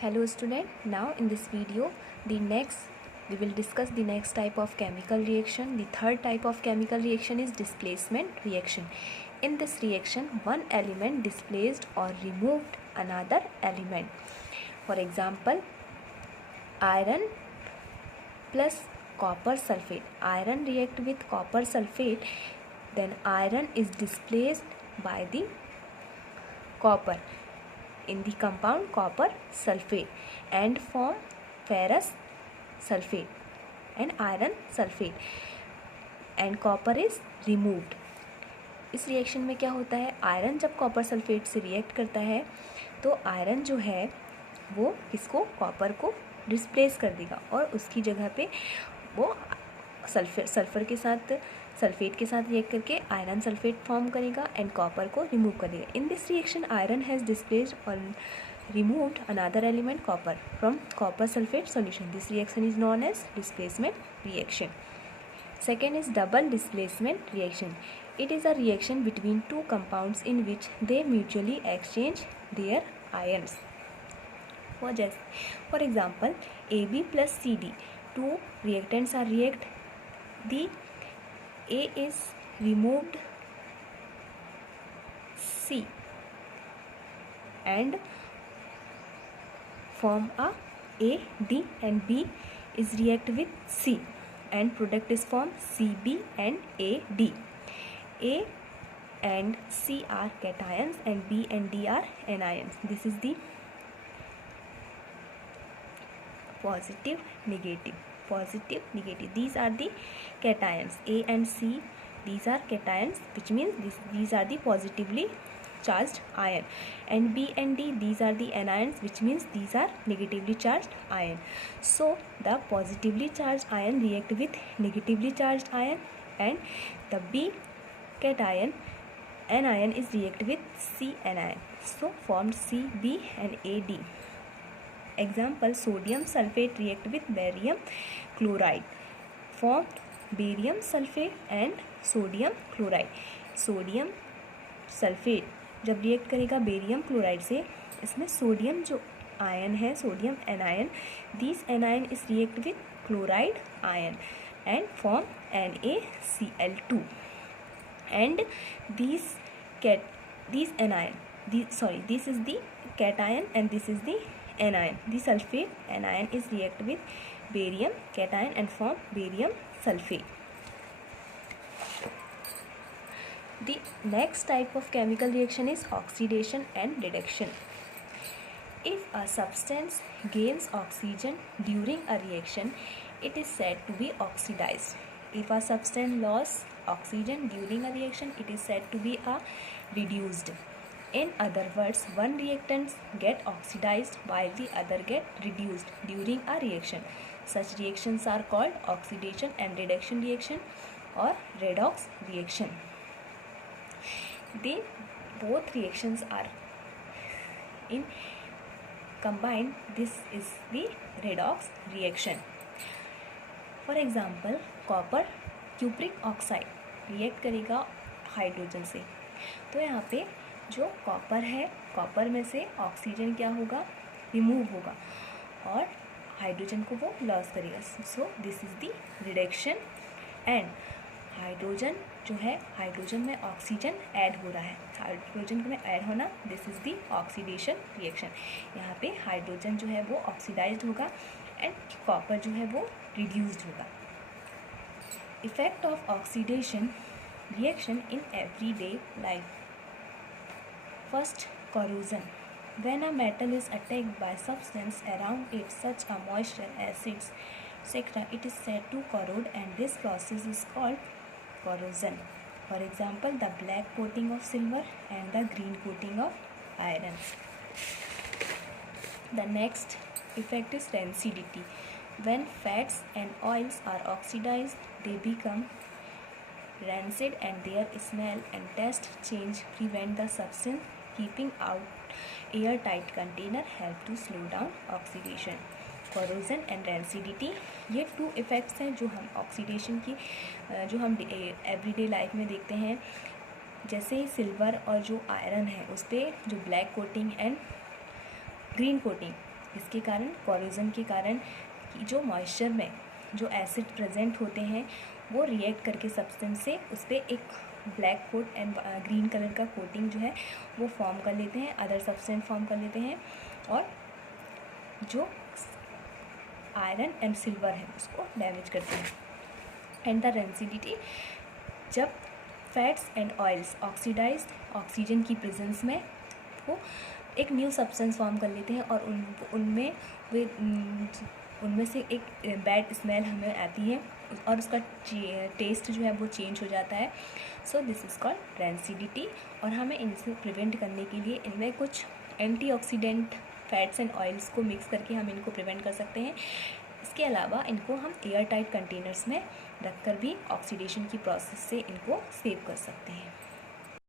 Hello student, now in this video we will discuss the next type of chemical reaction. The third type of chemical reaction is displacement reaction. In this reaction, one element displaced or removed another element. For example, iron plus copper sulfate. Iron react with copper sulfate, then iron is displaced by the copper in the compound copper sulfate and form ferrous sulfate and iron sulfate, and copper is removed. इस reaction में क्या होता है, iron जब copper sulphate से react करता है तो आयरन जो है वो इसको कॉपर को डिस्प्लेस कर देगा और उसकी जगह पे वो सल्फर के साथ सल्फेट के साथ रिएक्ट करके आयरन सल्फेट फॉर्म करेगा एंड कॉपर को रिमूव कर देगा. In this reaction iron has displaced और removed another element copper from copper sulfate solution. This reaction is known as displacement reaction. Second is double displacement reaction. It is a reaction between two compounds in which they mutually exchange their ions. For example, AB plus CD. Two reactants are react. The A is removed C and form a D, and B is react with C and product is formed CB and AD. A and C are cations and B and D are anions. This is the positive, negative. These are the cations. A and C, these are cations, which means these are the positively charged ion, and B and D, these are the anions, which means these are negatively charged ion. So the positively charged ion react with negatively charged ion, and the B cation anion is react with C anion, so formed CB and AD. Example, sodium sulfate react with barium chloride, formed barium sulfate and sodium chloride. Sodium sulphate जब react करेगा barium chloride से, इसमें sodium जो ion है, sodium anion, this anion is react with chloride ion and form NaCl2, and this is the cation and this is the anion. The sulfate anion is react with barium cation and form barium sulfate. The next type of chemical reaction is oxidation and reduction. If a substance gains oxygen during a reaction, it is said to be oxidized. If a substance loses oxygen during a reaction, it is said to be reduced. In other words, one reactant get oxidized while the other get reduced during a reaction. Such reactions are called oxidation and reduction reaction or redox reaction. They both reactions are in combined. This is the redox reaction. For example, copper cupric oxide react करेगा hydrogen से, तो यहाँ पे जो copper है, copper में से oxygen क्या होगा, रिमूव होगा और हाइड्रोजन को वो लॉस करेगा. So this is the reduction. And hydrogen जो है, हाइड्रोजन में ऑक्सीजन ऐड हो रहा है, हाइड्रोजन में ऐड होना, this is the oxidation reaction. यहाँ पे हाइड्रोजन जो है वो ऑक्सीडाइज्ड होगा एंड कॉपर जो है वो रिड्यूस्ड होगा. Effect of oxidation reaction in everyday life. First, corrosion. When a metal is attacked by substance around it, such as moisture, acids, etc., it is said to corrode, and this process is called corrosion. For example, the black coating of silver and the green coating of iron. The next effect is rancidity. When fats and oils are oxidized, they become rancid and their smell and taste change. Prevent the substance. Keeping out airtight container help to slow down oxidation. Corrosion and rancidity, ये to effects हैं जो हम oxidation की जो हम everyday life में देखते हैं. जैसे सिल्वर और जो आयरन है उस पर जो black coating and green coating इसके कारण कोरोजन के कारण जो मॉइस्चर में जो एसिड प्रेजेंट होते हैं वो रिएक्ट करके सब्सटेंस से उस पर एक black coat and green colour का कोटिंग जो है वो फॉर्म कर लेते हैं, अदर सब्सटेंस फॉर्म कर लेते हैं, और जो आयरन एंड सिल्वर है उसको डैमेज करते हैं। एंड द रेंसिडिटी, जब fats and oils oxidized oxygen की प्रेजेंस में वो एक न्यू सब्सटेंस फॉर्म कर लेते हैं और उनमें से एक बैड स्मेल हमें आती है और उसका टेस्ट जो है वो चेंज हो जाता है। So this is called rancidity. और हमें इनसे प्रिवेंट करने के लिए इनमें कुछ एंटीऑक्सीडेंट फैट्स एंड ऑयल्स को मिक्स करके हम इनको प्रिवेंट कर सकते हैं। इसके अलावा इनको हम एयर टाइट कंटेनर्स में रखकर भी ऑक्सीडेशन की प्रोसेस से इनको सेव कर सकते हैं।